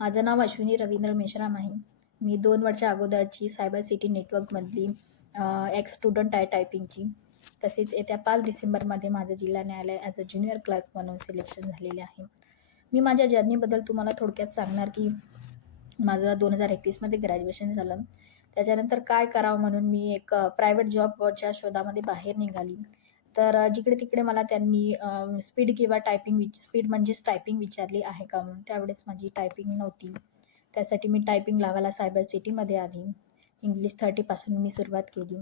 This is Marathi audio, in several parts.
माझं नाव अश्विनी रवींद्र मेश्राम आहे. मी 2 वर्ष अगोदरची सायबर सिटी नेटवर्कमधली एक स्टुडंट आहे टायपिंगची. तसेच येत्या 5 डिसेंबरमध्ये माझं जिल्हा न्यायालय ॲज अ ज्युनियर क्लर्क म्हणून सिलेक्शन झालेले आहे. मी माझ्या जर्नीबद्दल तुम्हाला थोडक्यात सांगणार की माझं 2021मध्ये ग्रॅज्युएशन झालं. त्याच्यानंतर काय करावं म्हणून मी एक प्रायव्हेट जॉबच्या शोधामध्ये बाहेर निघाली. तर जिकडे-तिकडे मला त्यांनी स्पीड किंवा स्पीड म्हणजेच टायपिंग विचारली आहे का म्हणून. त्यावेळेस माझी टायपिंग नव्हती. त्यासाठी मी टायपिंग लावायला सायबर सिटीमध्ये आली. इंग्लिश 30 पासून मी सुरुवात केली.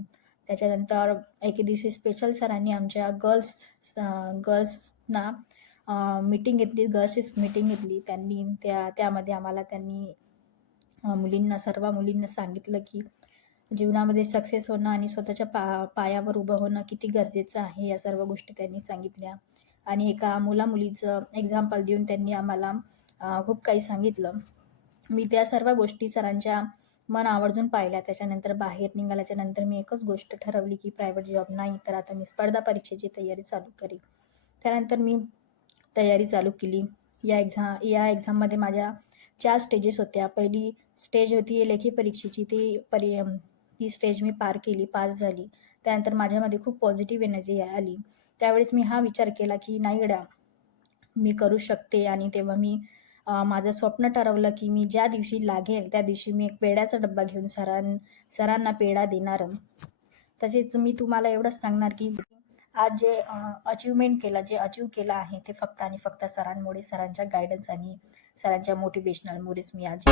त्याच्यानंतर एके दिवशी स्पेशल सरांनी आमच्या गर्ल्सना मीटिंग घेतली, गर्ल्सचीच मीटिंग घेतली. त्यामध्ये आम्हाला त्यांनी सर्व मुलींना सांगितलं की जीवनामध्ये सक्सेस होणं आणि स्वतःच्या पायावर उभं होणं किती गरजेचं आहे, या सर्व गोष्टी त्यांनी सांगितल्या. आणि एका मुलीचं एक्झाम्पल देऊन त्यांनी आम्हाला खूप काही सांगितलं. मी त्या सर्व गोष्टी सरांच्या मन आवर्जून पाहिल्या. त्याच्यानंतर बाहेर निघाल्याच्या नंतर मी एकच गोष्ट ठरवली की प्रायव्हेट जॉब नाही, तर आता मी स्पर्धा परीक्षेची तयारी चालू करेन. त्यानंतर मी तयारी चालू केली. या एक्झाममध्ये माझ्या 4 स्टेजेस होत्या. पहिली स्टेज होती लेखी परीक्षेची. ती स्टेज मी पार केली, पास झाली. त्यानंतर माझ्यामध्ये खूप पॉझिटिव्ह एनर्जी आली. त्यावेळेस मी हा विचार केला की नाही गड्या, मी करू शकते. आणि तेव्हा मी माझं स्वप्न ठरवलं की मी ज्या दिवशी लागेल त्या दिवशी मी एक पेढ्याचा डब्बा घेऊन सरांना पेढा देणार. तसेच मी तुम्हाला एवढंच सांगणार की आज जे अचीव केलं आहे ते फक्त आणि फक्त सरांमुळे, सरांच्या गायडन्स आणि सरांच्या मोटिवेशनलमुळेच मी आज